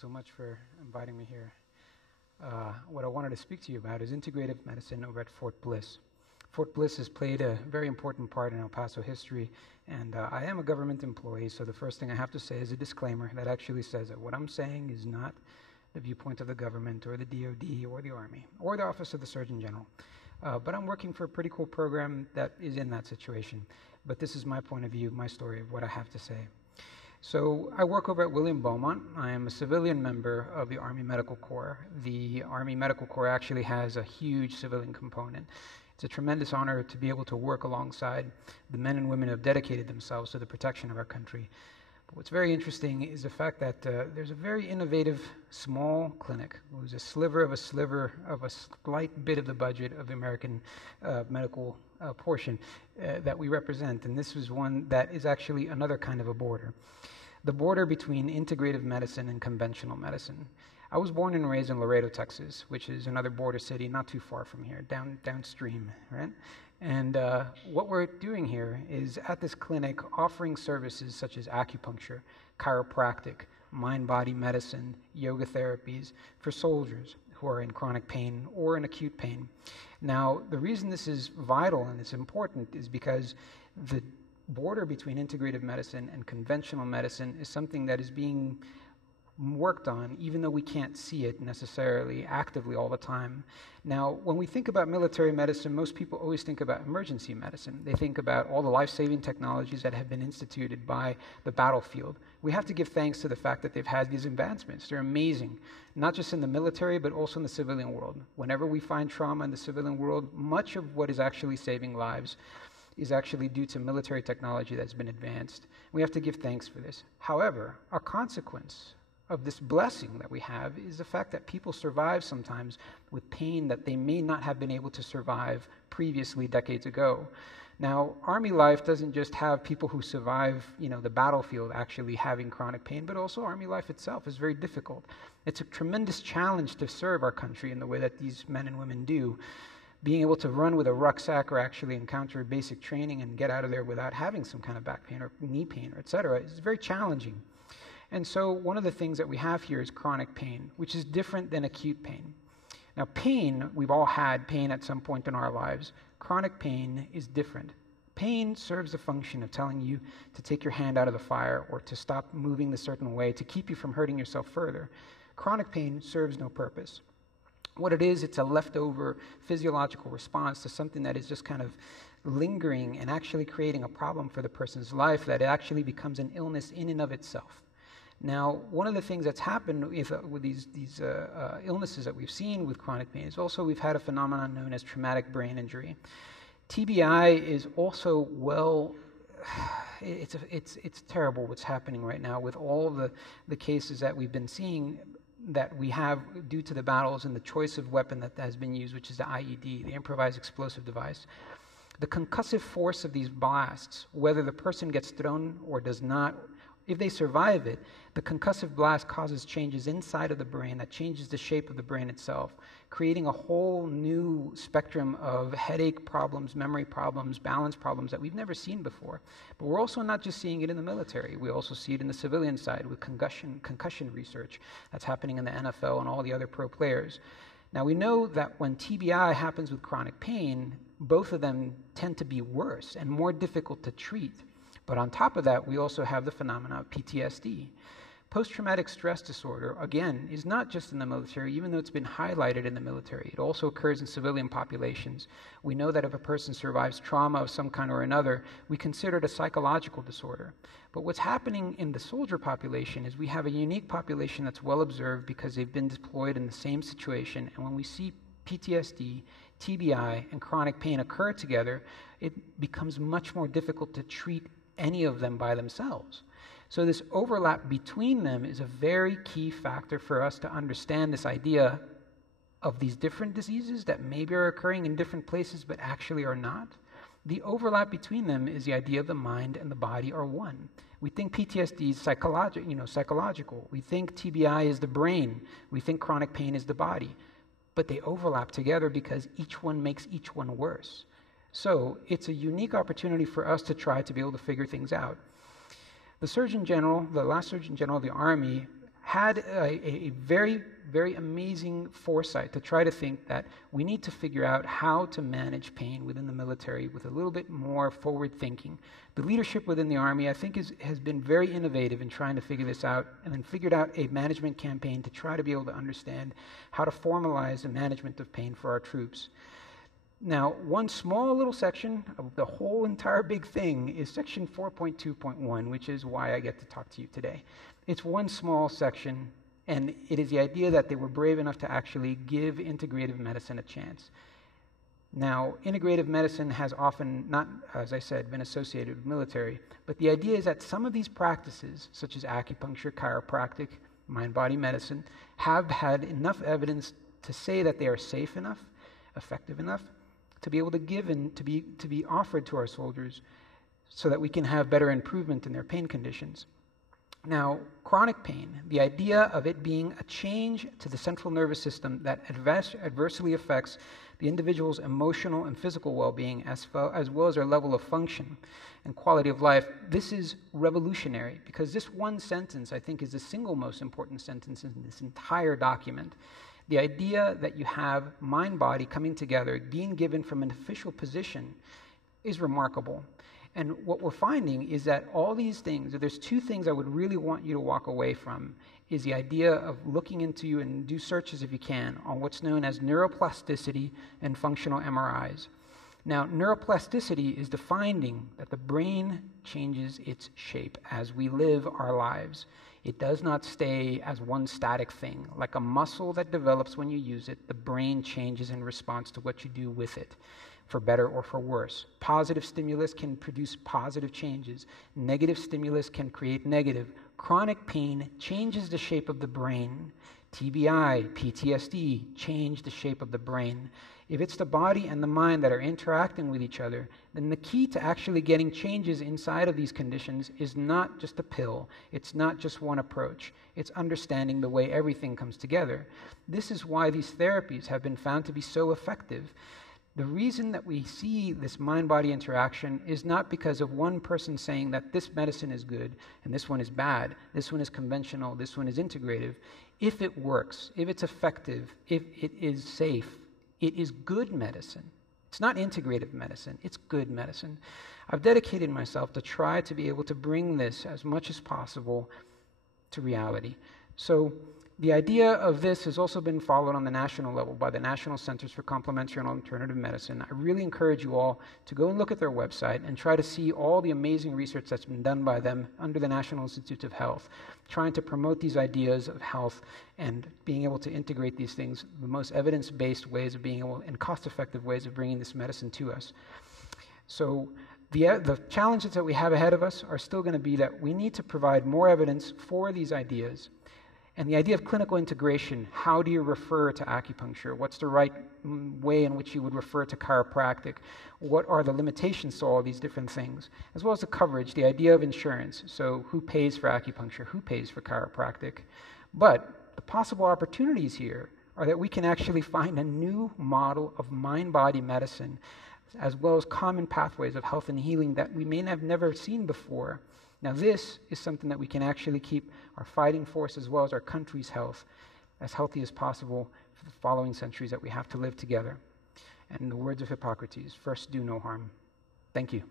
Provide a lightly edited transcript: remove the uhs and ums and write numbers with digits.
so much for inviting me here. What I wanted to speak to you about is integrative medicine over at Fort Bliss. Fort Bliss has played a very important part in El Paso history, and I am a government employee, so the first thing I have to say is a disclaimer that actually says that what I'm saying is not the viewpoint of the government or the DoD or the Army or the Office of the Surgeon General. But I'm working for a pretty cool program that is in that situation. But this is my point of view, my story of what I have to say. So I work over at Beaumont. I am a civilian member of the Army Medical Corps. The Army Medical Corps actually has a huge civilian component. It's a tremendous honor to be able to work alongside the men and women who have dedicated themselves to the protection of our country. But what's very interesting is the fact that there's a very innovative small clinic. It was a sliver of a slight bit of the budget of the American medical portion that we represent, and this was one that is actually another kind of a border. The border between integrative medicine and conventional medicine. I was born and raised in Laredo, Texas, which is another border city not too far from here, downstream, right? And what we're doing here is at this clinic offering services such as acupuncture, chiropractic, mind-body medicine, yoga therapies for soldiers who are in chronic pain or in acute pain. Now, the reason this is vital and it's important is because the border between integrative medicine and conventional medicine is something that is being worked on, even though we can't see it necessarily actively all the time. Now, when we think about military medicine, most people always think about emergency medicine. They think about all the life-saving technologies that have been instituted by the battlefield. We have to give thanks to the fact that they've had these advancements. They're amazing, not just in the military, but also in the civilian world. Whenever we find trauma in the civilian world, much of what is actually saving lives is actually due to military technology that's been advanced. We have to give thanks for this. However, a consequence of this blessing that we have is the fact that people survive sometimes with pain that they may not have been able to survive previously decades ago. Now, Army life doesn't just have people who survive, the battlefield actually having chronic pain, but also Army life itself is very difficult. It's a tremendous challenge to serve our country in the way that these men and women do. Being able to run with a rucksack or actually encounter basic training and get out of there without having some kind of back pain or knee pain or et cetera is very challenging. And so one of the things that we have here is chronic pain, which is different than acute pain. Now, pain, we've all had pain at some point in our lives. Chronic pain is different. Pain serves the function of telling you to take your hand out of the fire or to stop moving a certain way to keep you from hurting yourself further. Chronic pain serves no purpose. What it is, it's a leftover physiological response to something that is just kind of lingering and actually creating a problem for the person's life that it actually becomes an illness in and of itself. Now, one of the things that's happened with these illnesses that we've seen with chronic pain is also we've had a phenomenon known as traumatic brain injury. TBI is also it's terrible what's happening right now with all the cases that we've been seeing that we have due to the battles and the choice of weapon that has been used, which is the IED, the improvised explosive device. The concussive force of these blasts, whether the person gets thrown or does not, if they survive it, the concussive blast causes changes inside of the brain that changes the shape of the brain itself, creating a whole new spectrum of headache problems, memory problems, balance problems that we've never seen before. But we're also not just seeing it in the military. We also see it in the civilian side with concussion research that's happening in the NFL and all the other pro players. Now, we know that when TBI happens with chronic pain, both of them tend to be worse and more difficult to treat. But on top of that, we also have the phenomena of PTSD. Post-traumatic stress disorder, again, is not just in the military, even though it's been highlighted in the military. It also occurs in civilian populations. We know that if a person survives trauma of some kind or another, we consider it a psychological disorder. But what's happening in the soldier population is we have a unique population that's well observed because they've been deployed in the same situation. And when we see PTSD, TBI, and chronic pain occur together, it becomes much more difficult to treat any of them by themselves. So this overlap between them is a very key factor for us to understand this idea of these different diseases that maybe are occurring in different places but actually are not. The overlap between them is the idea of the mind and the body are one. We think PTSD is psychological. We think TBI is the brain. We think chronic pain is the body. But they overlap together because each one makes each one worse. So it's a unique opportunity for us to try to be able to figure things out. The Surgeon General, the last Surgeon General of the Army, had a very, very amazing foresight to try to think that we need to figure out how to manage pain within the military with a little bit more forward thinking. The leadership within the Army, I think, has been very innovative in trying to figure this out, and then figured out a management campaign to try to be able to understand how to formalize the management of pain for our troops. Now, one small little section of the whole entire big thing is section 4.2.1, which is why I get to talk to you today. It's one small section, and it is the idea that they were brave enough to actually give integrative medicine a chance. Now, integrative medicine has often not, as I said, been associated with military, but the idea is that some of these practices, such as acupuncture, chiropractic, mind-body medicine, have had enough evidence to say that they are safe enough, effective enough, to be able to give and to be offered to our soldiers so that we can have better improvement in their pain conditions. Now, chronic pain, the idea of it being a change to the central nervous system that adversely affects the individual's emotional and physical well-being as well as their level of function and quality of life, this is revolutionary, because this one sentence, I think, is the single most important sentence in this entire document. The idea that you have mind-body coming together, being given from an official position, is remarkable. And what we're finding is that all these things, there's two things I would really want you to walk away from, is the idea of looking into and do searches if you can on what's known as neuroplasticity and functional MRIs. Now, neuroplasticity is the finding that the brain changes its shape as we live our lives. It does not stay as one static thing. Like a muscle that develops when you use it, the brain changes in response to what you do with it, for better or for worse. Positive stimulus can produce positive changes. Negative stimulus can create negative. Chronic pain changes the shape of the brain. TBI, PTSD change the shape of the brain. If it's the body and the mind that are interacting with each other, then the key to actually getting changes inside of these conditions is not just a pill. It's not just one approach. It's understanding the way everything comes together. This is why these therapies have been found to be so effective. The reason that we see this mind-body interaction is not because of one person saying that this medicine is good and this one is bad, this one is conventional, this one is integrative. If it works, if it's effective, if it is safe, it is good medicine. It's not integrative medicine, it's good medicine. I've dedicated myself to try to be able to bring this as much as possible to reality. So the idea of this has also been followed on the national level by the National Centers for Complementary and Alternative Medicine. I really encourage you all to go and look at their website and try to see all the amazing research that's been done by them under the National Institutes of Health, trying to promote these ideas of health and being able to integrate these things, the most evidence-based ways of being able and cost-effective ways of bringing this medicine to us. So the challenges that we have ahead of us are still going to be that we need to provide more evidence for these ideas. And the idea of clinical integration, how do you refer to acupuncture? What's the right way in which you would refer to chiropractic? What are the limitations to all these different things? As well as the coverage, the idea of insurance. So who pays for acupuncture? Who pays for chiropractic? But the possible opportunities here are that we can actually find a new model of mind-body medicine, as well as common pathways of health and healing that we may have never seen before. Now, this is something that we can actually keep our fighting force as well as our country's health as healthy as possible for the following centuries that we have to live together. And in the words of Hippocrates, first do no harm. Thank you.